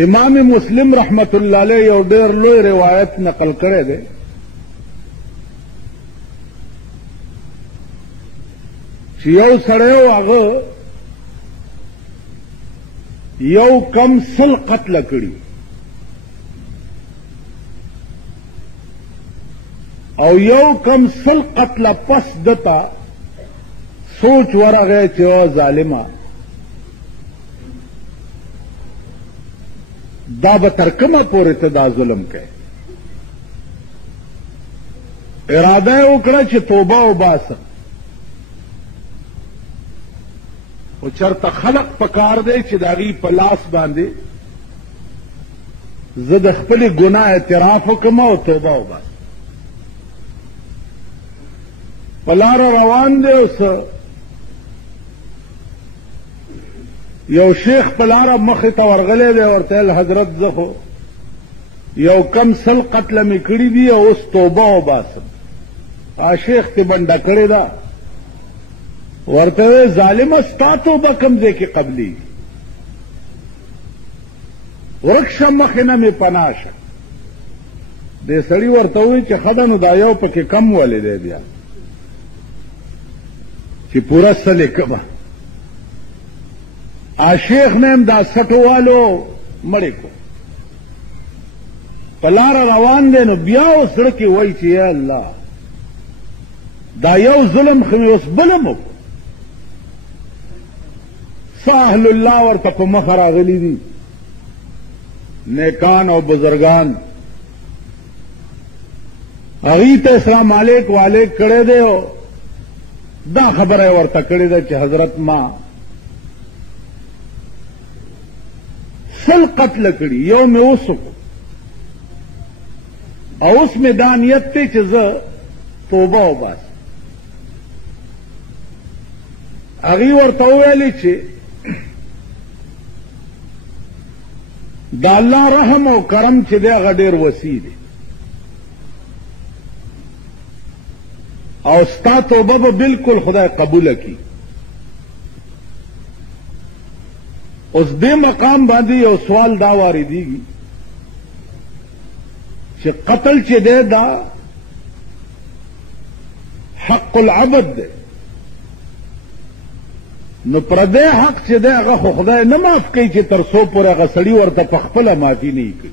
امام مسلم رحمت الله علیه یو ډېر لوی روایت نقل کړی دی چې یو سړی و هغه یو کم سل قتل کړي او یو کم سل قتل پس دتا سوچ ورغی چې او ظالمه دا به تر کومه پورې ته دا ظلم کوي اراده یې وکړه چې توبه وباسم او چرته خلق پکار دی چې د هغې په لاس باندې زه د خپلې ګناه اعتراف وکړم او توبه وباسم په لاره روان دی اوس یو شیخ په لاره مخې ته ورغلی دی ورته ویل حضرت زه خو یو کم سل قتله مې کړي دي او اوس توبه وباسم شیخ ته بنډه کړې ده ورته وی ظالمه ستا توبه کوم ځای کې قبلي ورک شه مخې نه مې پناه شه دې سړي ورته ووایي چې ښه ده نو دا یو پکې کم ولې دی بیا چې پوره سل یې کمه شیخ نے دا سټو والو مړی کو په لاره روان دی نو بیا اوس زړه کې وایي چې یا الله دا یو ظلم خو مې اوس بله م وکړو څه اهل الله ورته په مخه راغلي دي نیکان او بزرګان هغوی ته اسلام علیک والیک کړی دی او دا خبره یې ورته کړې ده چې حضرت ما سل قتل کړي یو مې اوس وکړو او اوس مې دا نیت دی چې زه توبه وباسم هغې ورته وویلې چې د الله رحم او کرم چې دی هغه ډېر وسیع دی او ستا توبه به بالکل خدای قبوله کړي اوس دې مقام باندې یو سوال دا واردېږي چې قتل چې دی دا حق العبد دی نو پردی حق چې دی هغه خو خدای نه معاف کوي چې تر څو پورې هغه سړي ورته پخپله معافي نه یې کوي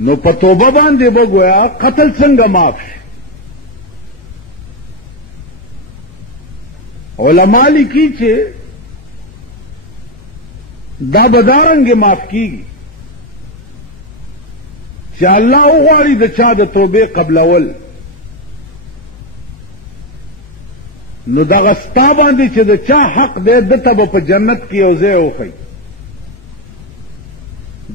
نو په توبه باندې به ګویا قتل څنګه معاف شي علماء لیکي چې دا بدارنګ معاف کیږي چې الله وغواړي د چا د توبې قبلول نو دغه ستا باندې چې د چا حق دی دته به په جنت کې یو ځای وښیي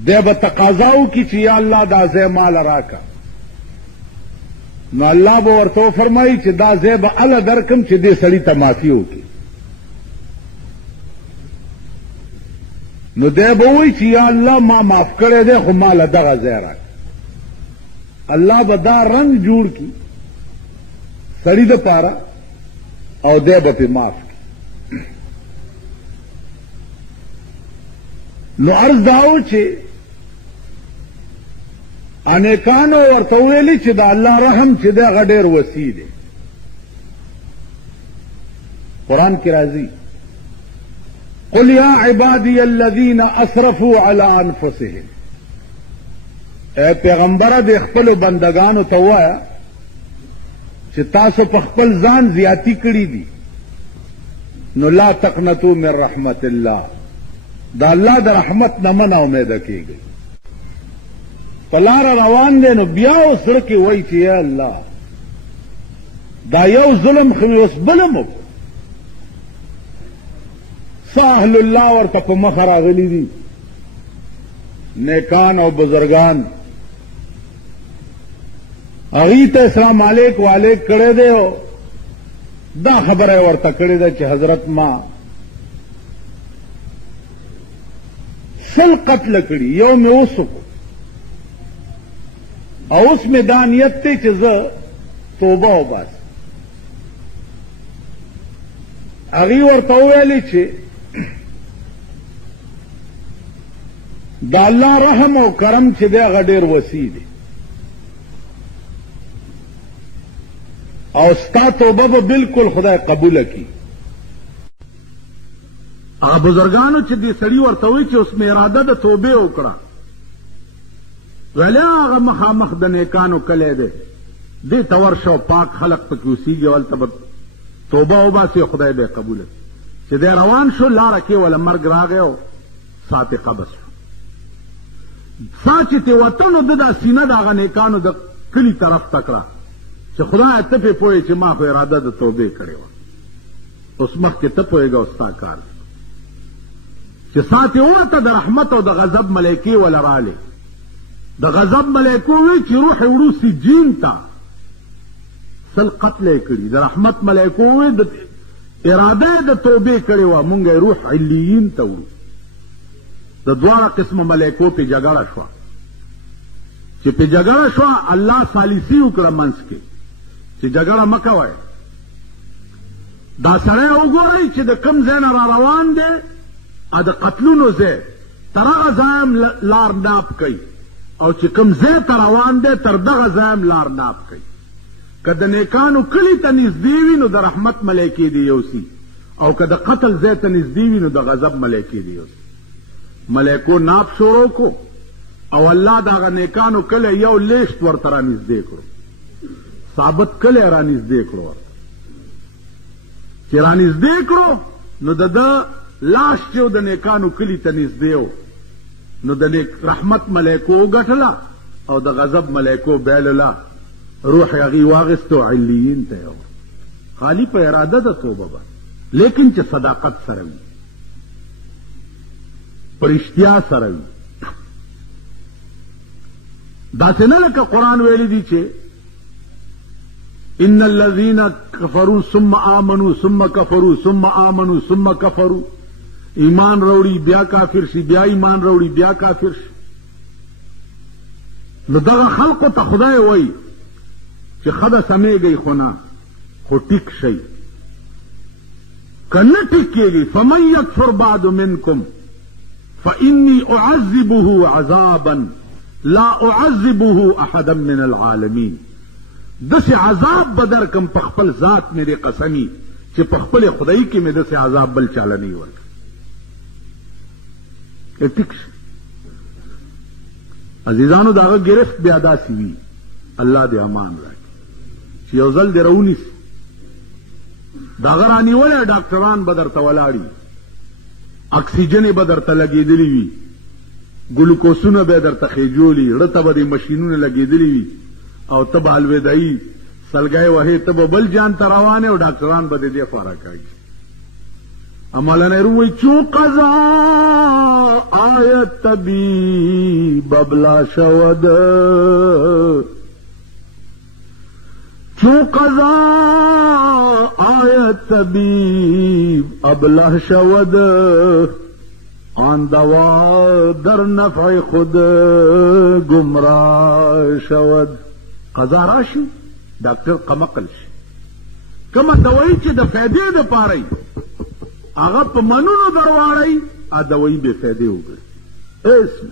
دی به تقاضا وکړي چې یا الله دا ځای ماله راکه نو الله به ورته وفرمایي چې دا ځای به هله درکم چې دې سړي ته معافي وکړي نو دی به وایي چې یا الله ما معاف کړی دی خو ماله دغه ځای راکړه الله به دا رنګ جوړ کړي سړي دپاره او دی به پې معاف کړي نو عرض دا و چې انیکانو ورته ویلي چې د الله رحم چې دی هغه ډېر وسیع دی قرآن کې راځي قل یا عبادی الذین اسرفوا علی انفسهم اے پیغمبره د خپلو بندگانو ته ووایه چې تاسو په خپل ځان زیاتی کړي دي نو لا تقنطوا من رحمت الله دا الله د رحمت نه مه ناامیده کېږئ په لاره روان دی نو بیا اوس زړه کې وایي چې یا الله دا یو ظلم خو مې اوس بله م وکړو څه اهل الله ورته په مخه راغلي دي نیکان او بزرګان هغوی ته اسلام علیک والیک کړی دی او دا خبره یې ورته کړې ده چې حضرت ما سل قتل کړي یو مې اوس وکړو او اوس مې دا نیت دی چې زه توبه وباسم هغې ورته وویلې چې دا الله رحم او کرم چې دی هغه ډېر وسیع دی او ستا توبه به بالکل خدای قبوله کړي. هغه بزرګانو چې دې سړي ورته وایي چې اوس مې اراده د توبې وکړه، ویلی هغه مخامخ د نیکانو کلی دی، دې ته ورشه او پاک خلق پکې اوسېږي، هلته به توبه وباسي او خدای به یې قبوله کړي. چې دی روان شو لاره کې وله مرګ راغی او سات یې قبض شو. سا چې تې وته نو ده دا سینه د هغه نیکانو د کلي طرف ته کړه چې خدایه ته پې پوهې چې ما خو اراده د توبې کړې وه، اوس مخکې ته پوهېږه او ستا کار دی. چې سات یې ورته د رحمت او د غضب ملایکې وله رالې، د غضب ملایکو وی چې روح یې وړو سجین ته، سل قتل یې کړي. د رحمت ملایکو وی د اراده یې د توبې کړې وه، مونږ یې روح علیین ته وړو. د دواړه قسمه ملایکو پې جګړه شوه. چې پې جګړه شوه الله ثالثي وکړه منځ کې چې جګړه مه کوئ، دا سړی وګورئ چې د کوم ځای نه را روان دی د قتلونو ځای تر هغه ځای هم لار ناپ کوي، او چې کوم ځای ته روان دی تر دغه ځای هم لار ناپ کوي. که د نیکانو کلي ته نږدې وي نو د رحمت ملایکې دې یوسي، او که د قتل ځای ته نږدې وي نو د غضب ملایکې دې یوسي. ملایکو ناپ شروع کو او الله د هغه نیکانو کلی یو لیشت ورته را نږدې کړو، ثابت کلی را نږدې کړو ورته. چې را نږدې کړو نو د ده لاش چې د نیکانو کلي ته نږدې و نو د رحمت ملایکو وګټله او د غضب ملایکو بایلله، روح یې هغې واخیستو علیین ته یې وړ. خالي په اراده د توبه به، لیکن چې صداقت سره وي، په رښتیا سره وي. داسې نه لکه قرآن ویلی دی چې ان الذین کفروا ثم آمنوا ثم کفروا ثم آمنوا ثم کفروا، ایمان روڑی بیا کافر شي، بیا ایمان روڑی بیا کافر شي. نو دغه خلقو ته خدای وایي چې خده سمیږئ خو نه، خو ټیک شئ. که نه ټیک کېږي فمن یکفر بعد منکم فإني أعذبه عذابا لا أعذبه أحدا من العالمين. دسې عذاب بدر کم په خپل ذات مې دې قسمي چې په خپل خدای کې مې دسې عذاب بل چاله نه ورکړ. ټیک شي عزیزانو، د هغه ګرفت بیا داسې وي، الله دې امان راکړي چې یو ځل دې راونیسي، د هغه رانیولی ډاکټران به درته ولاړي، اکسیجن به درته لګېدلی وي، ګلوکوسونه به درته خېجولي، زړه ته به دې مشینونه لګېدلي وي، او ته به الوداعي سلګی وهې، ته به بل جان ته روان او ډاکټران به دې دې خوا راکاږي. مولانا روم وایي چون قضا آیت طبیب ابلا شود، چون قضا آیت طبیب ابلا شود، آن دوا در نفع خود گمراه شود. قضا راشي ډاکټر قمقل شي، کومه دوايي چې د فائدې د پاره وي هغه په منونو درواړی، ا دوايي بې فائدې وګړي. اسم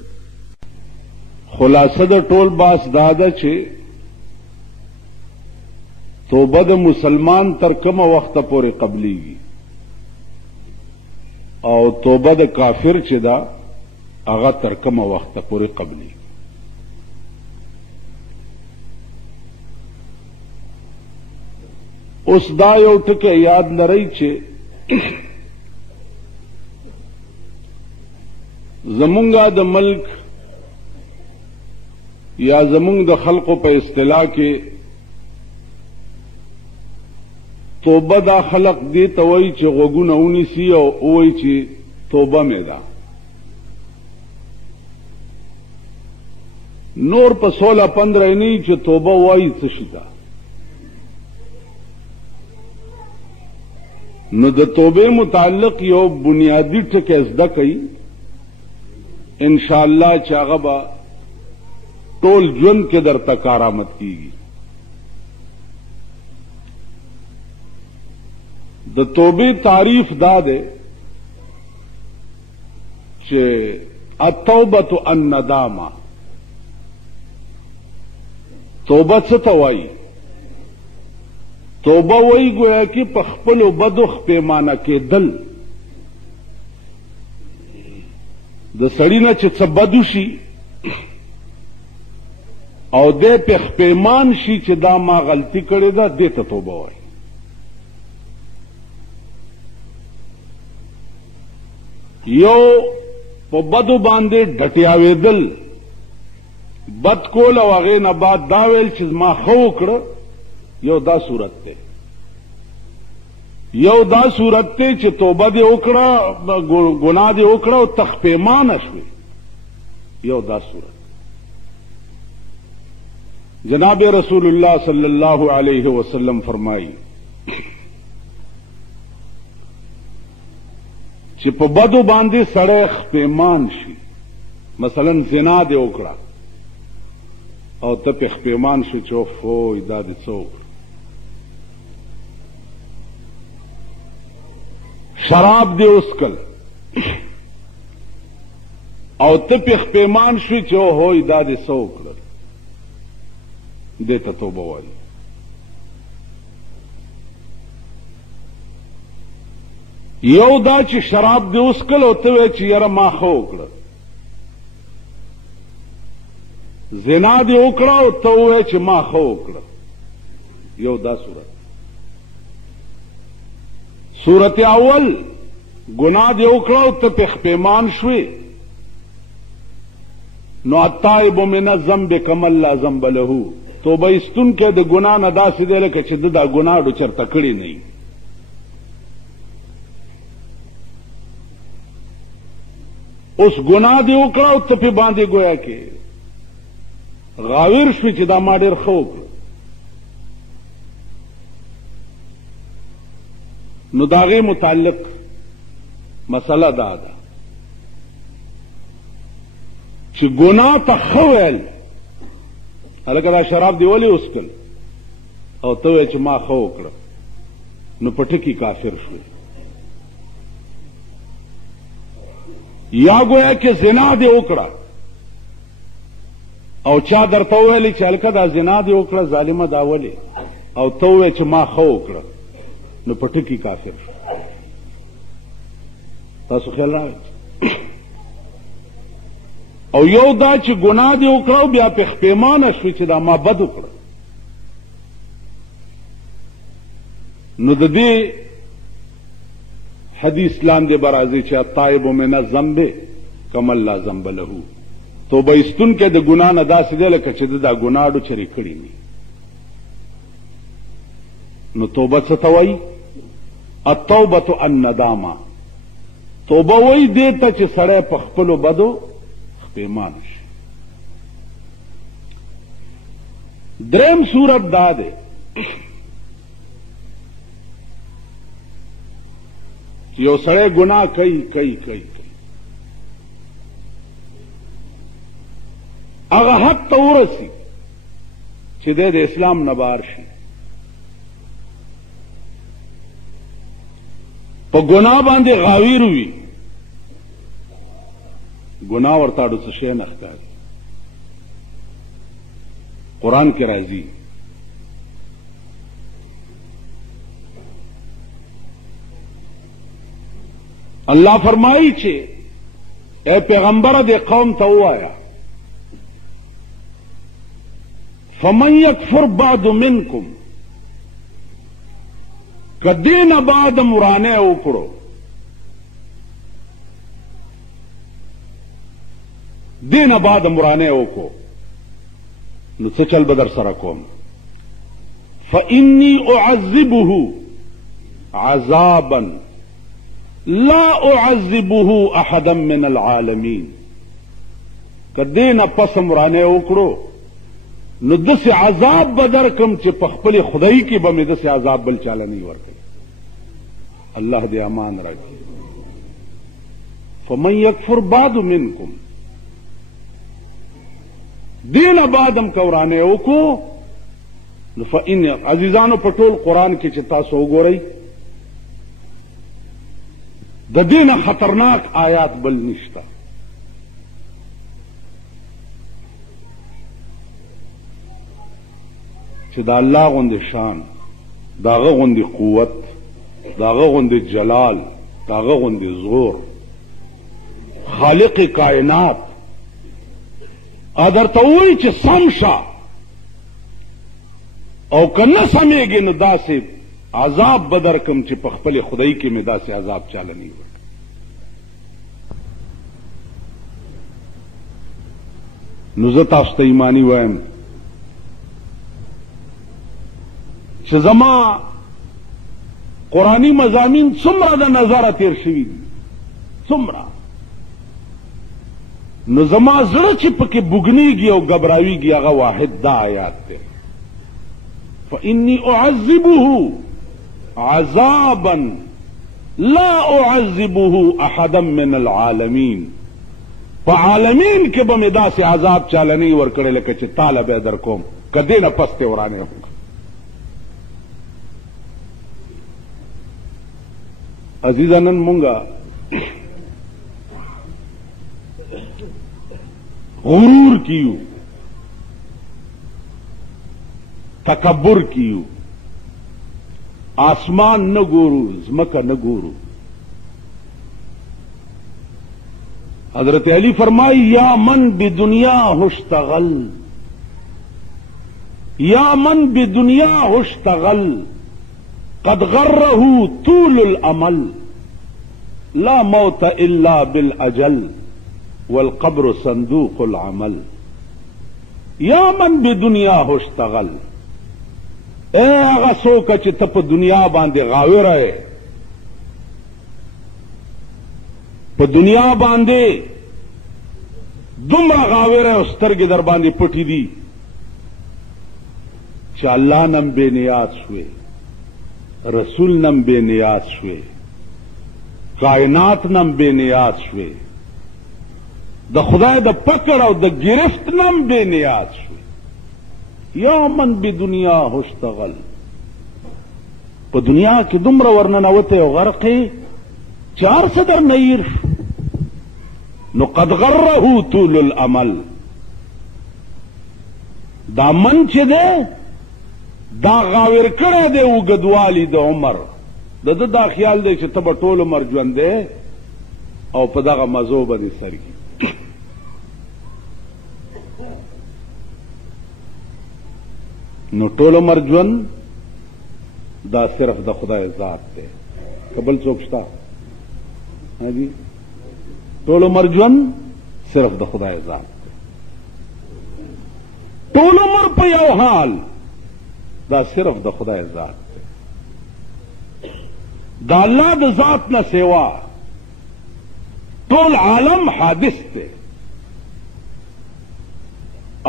خلاصه د ټول باس دا ده چې توبه د مسلمان تر کومه وخته پورې قبلیږي او توبه د کافر چې دا هغه تر کومه وخته پورې قبلیږي. اوس دا یو ټکی یاد لرئ چې زمونږه د ملک یا زمونږ د خلقو په اصطلاح کې توبه دا خلق دی ته وایي چې غوږونه ونیسي او وایي چې توبه مې ده. نور په 16-15 نه چې توبه وایي څه شي ده. نو د توبې متعلق یو بنیادی ټکی زده کوي انشاءالله چې هغه به ټول ژوند کې درته کارآمد کیږي. د توبې تعریف دا ده چې التوبة الندامه. توبه څه ته وایي؟ توبه وایي گویا کې په خپلو بدو پیمانه کېدل. د سړي نه چې څه بد وشي او دی په پیمان شي چې دا ما غلطي کړې ده، دې ته توبه وایي. یو په بدو باندې ډټیاوېدل، بد کول او هغې نه بعد دا ویل چې ما ښه وکړه، یو دا صورت دی. یو دا صورت دی چې توبه دې وکړه، ګناه دې وکړه او تخپیمانه شوې، یو دا صورت. جناب رسول الله صلی الله علیه وسلم فرمایي چې په بدو باندې سړی خپیمان شي، مثلا زنا دې وکړه او ته په خپیمان شو چې اوف دا دې څه وکړه. شراب دې وڅښل او ته په خپیمان شوې چې اوه دا دې څه وکړل، دې ته توبه وایي. یو دا چې شراب دې وڅښل او ته وایې چې یاره ما ښه وکړه. زنا دې وکړه او ته وایې چې ما ښه وکړه، یو دا صورت. صورت اول گناہ دې وکړه او ته په خپیمان شوې، نو التائب من الذنب کمن لا ذنب له. توبه ایستونکی د ګناه نه داسې دی لکه چې ده دا ګناه ډو چرته کړې نه وي. اوس ګناه دې وکړه او ته پې باندې ګویا کې غاویر شوې چې دا ما ډېر ښه وکړه، نو د هغې متعلق مسله دا ده چې ګناه ته ښه ویل، هلکه دا شراب دې ولې وڅښل او ته وایې چې ما ښه وکړه، نو په ټکي کافر شوې. یا گویا کې زنا دې وکړه او چا درته وویلې چې هلکه دا زنا دې وکړه ظالمه دا ولې، او ته ووایې چې ما ښه وکړه، نو په ټکي کافر شو. تاسو خیال راغی؟ او یو دا چې ګناه دې وکړه او بیا په خپیمانه شوې چې دا ما بد وکړه، نو د دې حدیث لاندې به راځي چې التائب من الذنب کمن لا ذنب له. توبه ایستونکی د ګناه نه داسې دی لکه چې ده دا ګناه ډو چرې کړي نه. نو توبه څه ته وایي؟ التوبة الندامه. توبه وایي دې ته چې سړی په خپلو بدو خپیمان شي. دریم صورت دا دی چې یو سړی ګناه کوي هغه حد ته ورسي چې دی د اسلام نه بهر شي. په ګناه باندې غاویر وي، ګناه ورته ډو څه شی نه ښکاري. قرآن کې راځي الله فرمایي چې اے پیغمبره دې قوم ته ووایه فمن یکفر بعد منکم، که دین بعد مرانه وکړو، دین بعد مرانه وکړو، نو څه چل به در سره کوم؟ فانی اعذبه عذابا لا اعذبه احدا من العالمین. که دین پس مرانه وکړو نو داسې عذاب به درکم چې په خپل خدای کې به مې داسې عذاب بل چاله نه ورکوي. الله دې امان راکړي. فمن یکفر بعد منکم، دین بعدم کورانه وکړو، نو فإن عزیزانو په ټول قرآن کې چې تاسو وګورئ د دې نه خطرناک آیات بل نشته. چې دا الله غوندې شان، داغه غوندې قوت، داغه غوندې جلال، داغه غوندې زور، خالق کائنات ادر ته وایي چې سم شه او که نه سمېږي نو داسې عذاب به درکم چې په خپل خدای کې مې داسې عذاب چاله نه ورکړي. نو زه تاسو ته ایمانی وایم چې زما قرآني مضامین څومره د نظره تیر شوي دي، څومره، نو زما زړه چې پکې بوګنیږي او ګبراویږي هغه واحد دا آیات دی، فإني أعذبه عذابا لا أعذبه أحدا من العالمين. په عالمین کې به مې داسې عذاب چاله نه ورکړی لکه چې تاله به در کوم که دې نه پس دې ورانې وکړه. عزیزه نن مونږه غرور کیو، تکبر کیو، آسمان نہ گورو، زمکہ نہ گورو. حضرت علی فرمائی یا من بدنیا اشتغل، یا من بدنیا اشتغل قد غرہ طول الامل لا موت الا بالاجل والقبر صندوق العمل. یا من بدنیا اشتغل، اے هغه څوک چې ته په دنیا باندې غاوره یې، په دنیا باندې دومره غاوره او سترګې در باندې پټې دي چې الله نم بے نیاز شوې، رسول نم بے نیاز شوې، کائنات نم بے نیاز شوې، د خدای د پکړ او د گرفت نم بے نیاز شوې. یا من بدنیا اشتغل، په دنیا کې دومره ورننوته او غرقې چې هر څه در نه هیر شو، نو قد غره طول الامل. دا من چې دی دا غاور کړی دی اوږدوالی د عمر، د ده دا خیال دی چې ته به ټول عمر ژوند دی او په دغه مزو به دې سر کي. نو ټول عمر ژوند دا صرف د خدای ذات دی، که بل څوک شته؟ جی ټول عمر ژوند صرف د خدای ذات دی. ټول عمر په یو حال دا صرف د خدای ذات دی. دا الله د ذات نه سوا ټول عالم حادث دی،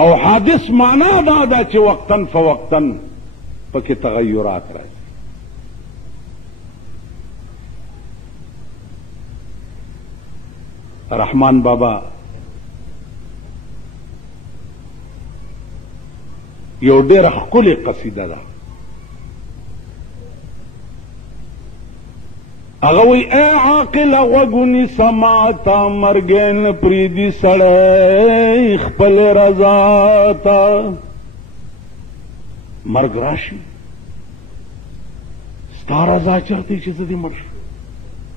او حادث معنا دا ده چې وقتاً فوقتاً پکې تغیرات راځي. رحمان بابا یو ډېره ښکلې قصیده ده، هغه وی اے عاقل غوږونی سماتا مرګین پریدي سړی خپل رضا تا. مرګ راشي ستا رضا چرته چې زه دې مړ شم،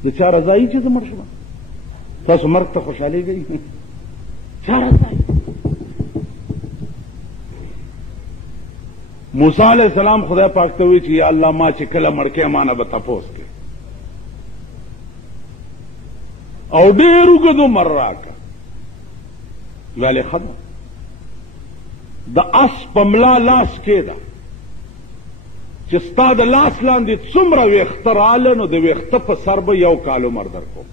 د چا رضا یې چې زه مړ شم؟ تاسو مرګ ته خوشحالېږئ؟ چا رضا یې؟ موسی علیہ السلام خدای پاک ته وی چې یا الله ما چې کله مړ کې ما نه به تپوس کې او ډېر اوږد عمر راکړه. ویلې ښه ده، د اس په ملا لاس کېږده چې ستا د لاس لاندې څومره ویښته راله نو د ویښته په سر به یو کال عمر در کوم.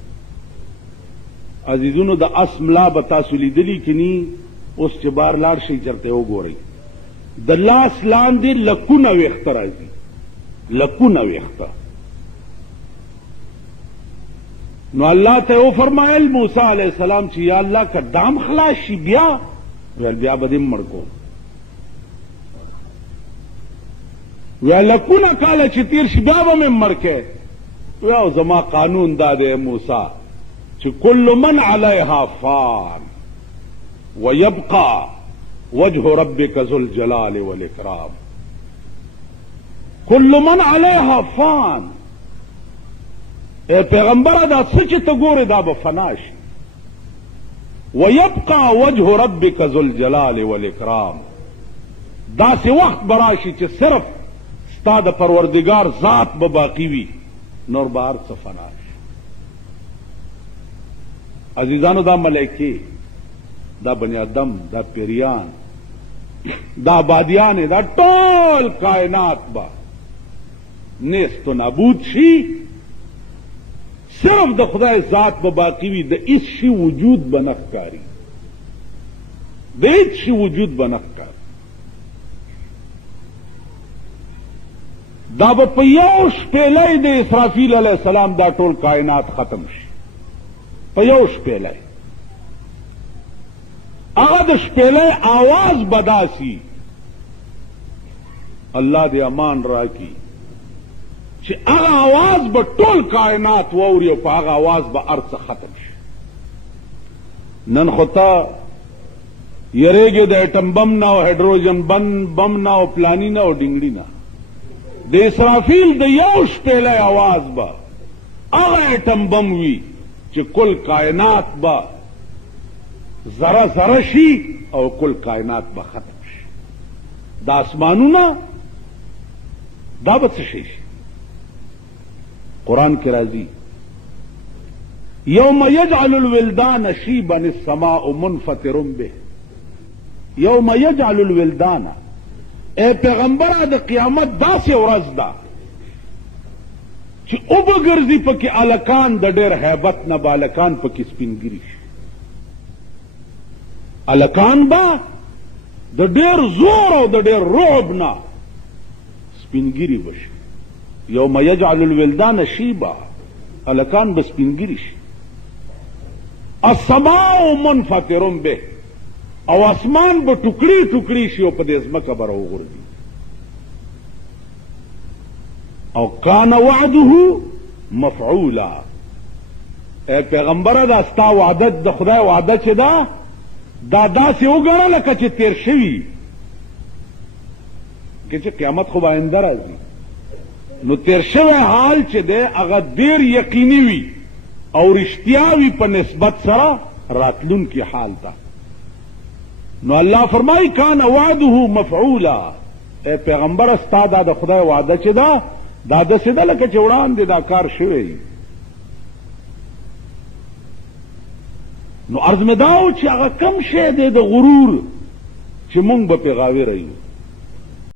عزیزونو د اس ملا به تاسو لیدلي که نی؟ اوس چې بار لاړ شئ چېرته وګورئ، د لاس لاندې لکونه ویښته راځي، لکونه ویښته. نو الله ته وفرمایل موسی علیہ السلام چې یا الله که دام خلاص شي بیا؟ ویل بیا به دې مړ کوم. ویل لکونه کاله چې تیر شي بیا به مې مړ کې؟ ویل زما قانون دا دی موسی چې کل من علیها فان ویبقى وجه ربک ذو الجلال والاکرام. کل من علیها فان. اے پیغمبره دا څه چې ته ګورې دا به فنا شي. ویبقى وجه ربک ذو الجلال والاکرام. داسې وخت به راشي چې صرف ستا د پروردگار ذات به باقی وي، نور به هر څه فنا شي. عزیزانو دا ملائکې، دا بنی آدم، دا پیریان، دا آبادیانې، دا ټول کائنات به نیست و نابود شي، صرف د خدای ذات به باقی وي، د هیڅ شي وجود به نه ښکاري، د هیڅ شي وجود به نه ښکاري. دا به په یو شپېلۍ د اسرافیل علیه السلام دا ټول کائنات ختم شي، په یو شپېلۍ. هغه د شپېلۍ آواز به داسي، الله دې امان راکړي، چې هغه آواز به ټول کائنات واوري او په هغه آواز به هر څه ختم شي. نن خو ته یریږي د ایټم بم نه او هایډروجن بم نه او پلانی نه او ډنګړي نه. د اسرافیل د یو شپېلۍ آواز به هغه ایټم بم وي چې کل کائنات به ذره ذره شي او کل کائنات به ختم شي. دا اسمانونه دا به څه شي؟ قرآن کې راځي یوم یجعل الولدان شیبا السماء منفطر به. یوم یجعل الولدان، اے پیغمبره د قیامت داسې ورځ ده چې او بګرځي پکې الکان د ډېر هیبت نه به الکان پکې سپینګري شي. الکان به د ډېر زور او د ډېر رعب نه سپینګري بشي. یوم یجعل الولدان شیبا، الکان به سپینګري شي. السماء منفطر به، او اسمان به ټوکړي ټوکړي شي او په دې ځمکه به راوغورځي. او کان وعده مفعولا. اے پیغمبره دا ستا وعده د خدای وعده چې ده دا داسې وګڼه لکه چې تیر شوي، که چې قیامت خو به آینده راځي، نو تیر شوی حال چې دی هغه ډېر یقیني وي او رښتیا وي په نسبت سره راتلونکي حال ته. نو الله فرمایي کان وعده مفعولا. اے پیغمبره ستا دا د خدای وعده چې ده دا داسې ده لکه چې وړاندې دا کار شوی. نو عرض مې دا و چې هغه کم شی دی د غرور چې مونږ به پې غاوره یو.